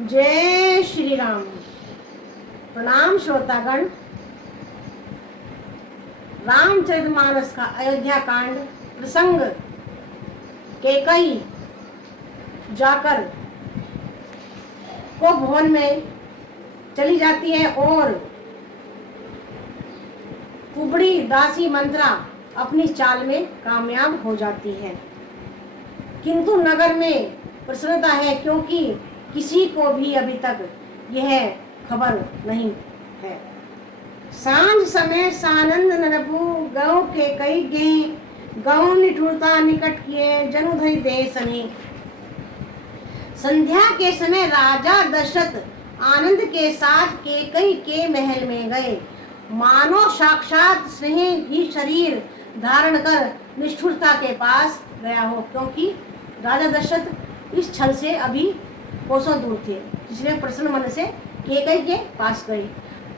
जय श्री राम। प्रणाम श्रोतागण। रामचरितमानस का अयोध्या कांड प्रसंग कैकई जाकर को भवन में चली जाती है और कुबड़ी दासी मंत्रा अपनी चाल में कामयाब हो जाती है, किंतु नगर में प्रसन्नता है क्योंकि किसी को भी अभी तक यह खबर नहीं है। सांझ समय सानंद नरपु गौ के कई गए गौ निठुरता निकट किए जनुधई दे सने। संध्या के समय राजा दशरथ आनंद के साथ केकई के महल में गए, मानो साक्षात स्नेह ही शरीर धारण कर निष्ठुरता के पास गया हो, क्योंकि राजा दशरथ इस छल से अभी कोसों दूर थे, इसलिए प्रसन्न मन से केकई के पास गए।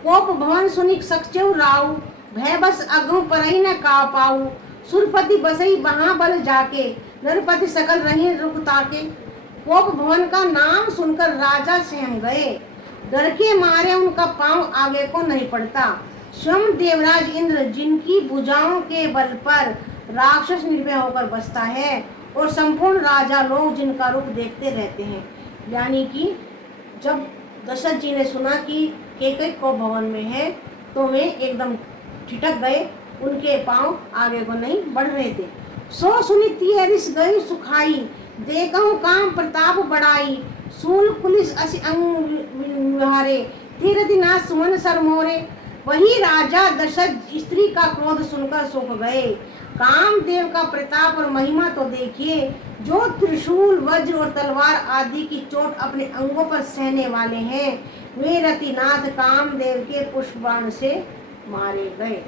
कोप भवन सुनिक सक्षव राव भय बस अगु परई न का पाऊ। सुरपति बसई महाबल जाके नरपति सकल रही रुक ताके। कोप भवन का नाम सुनकर राजा सहम गए, डर के मारे उनका पांव आगे को नहीं पड़ता। स्वयं देवराज इंद्र जिनकी भुजाओं के बल पर राक्षस निर्भय होकर बसता है और संपूर्ण राजा लोग जिनका रूप देखते रहते हैं। यानी कि जब दशरथ जी ने सुना कि केकई को भवन में है तो वे एकदम ठिठक गए, उनके पांव आगे को नहीं बढ़ रहे थे। सो सुनी तियरिस गई सुखाई देखहु काम प्रताप बढ़ाई। सूल पुलिस असि अंग विहारे तीरथ ना सुमन सर मोरे। वही राजा दशरथ स्त्री का क्रोध सुनकर सूख गए। कामदेव का प्रताप और महिमा तो देखिए, जो त्रिशूल वज्र और तलवार आदि की चोट अपने अंगों पर सहने वाले हैं, वे रतिनाथ कामदेव के पुष्पबाण से मारे गए।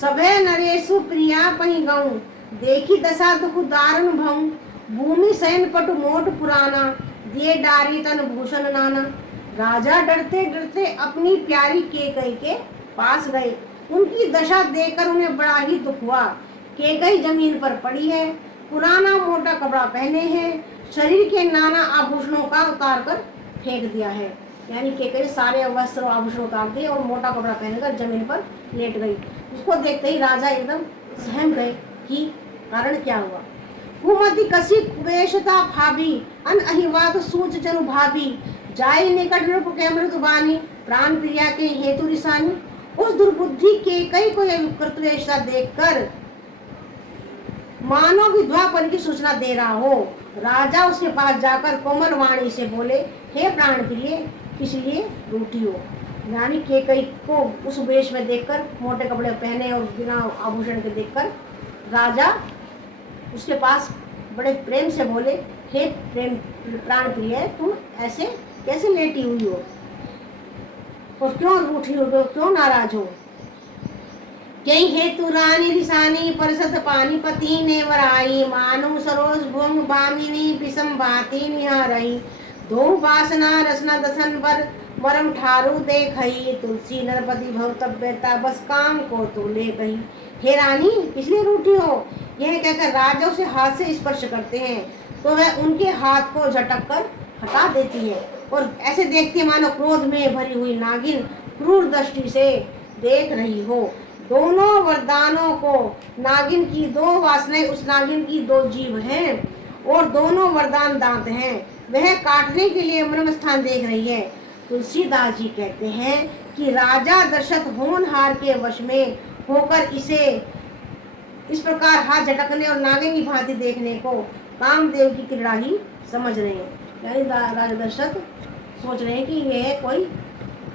सभे नरेशु प्रिया पहि गऊ देखी दशा दुख दारुण भऊ। भूमि सैन पटु मोट पुराना दिए डारी तन भूषण नाना। राजा डरते डरते अपनी प्यारी केकई के पास गए। उनकी दशा देखकर उन्हें बड़ा ही दुख हुआ। केकई जमीन पर पड़ी है, पुराना मोटा कपड़ा पहने हैं, शरीर के नाना आभूषणों का उतार कर फेंक दिया है। यानी केकई सारे वस्त्र आभूषण उतार दिए और मोटा कपड़ा पहनकर जमीन पर लेट गई। उसको देखते ही राजा एकदम सहम गए कि कारण क्या हुआ। कुमति कसी कुवेशता भाभी अन अहिवात सूच जनु भाभी। जाय निकट रूप के मृत बानी प्राण प्रिया के हेतु रिसानी। उस दुर्बुद्धि केकई को यह कृतवेशता देखकर मानो विधवापन की सूचना दे रहा हो। राजा उसके पास जाकर कोमल वाणी से बोले, हे प्राण प्रिय, किस लिए रूठी हो। यानी केकई को उस वेश में देखकर, मोटे कपड़े पहने और बिना आभूषण के देखकर राजा उसके पास बड़े प्रेम से बोले, हे प्रेम प्राण प्रिय, तुम ऐसे कैसे लेटी हुई हो और क्यों रूठी हो, क्यों नाराज हो। कई हेतु रानी रिसानी परसत पानीपति ने वराई। मानो सरोज भुंग बामिनी विषम भाती निहारई। दो वासना रसना दसन पर मरम ठारू देखई। तुलसी नरपति भवतव्यता बस काम को तो ले गई। हे रानी, इसलिए रूठी हो। यह कहकर राजा उसे हाथ से स्पर्श करते हैं तो वह उनके हाथ को झटक कर हटा देती है और ऐसे देखती मानो क्रोध में भरी हुई नागिन क्रूर दृष्टि से देख रही हो। दोनों वरदानों को, नागिन की दो वासनाएं उस नागिन की दो जीभ हैं और दोनों वरदान दांत हैं, वह काटने के लिए मर्म स्थान देख रही है। तुलसीदास जी कहते हैं कि राजा दशरथ होनहार के वश में होकर इसे इस प्रकार हाथ झटकने और नागिन की भांति देखने को कामदेव की क्रीड़ा ही समझ रहे हैं। यानी राजा दशरथ सोच रहे हैं कि यह कोई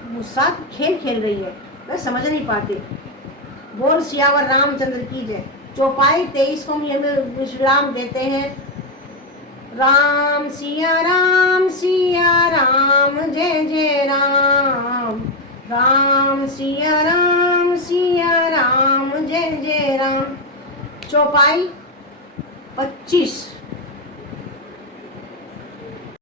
मुझसे खेल खेल रही है, वह समझ नहीं पाते। बोल सियावर रामचंद्र की जय। चौपाई 23 को हमें विश्राम देते हैं। राम सिया राम जय जय राम। राम सिया राम जय जय राम। चौपाई 25।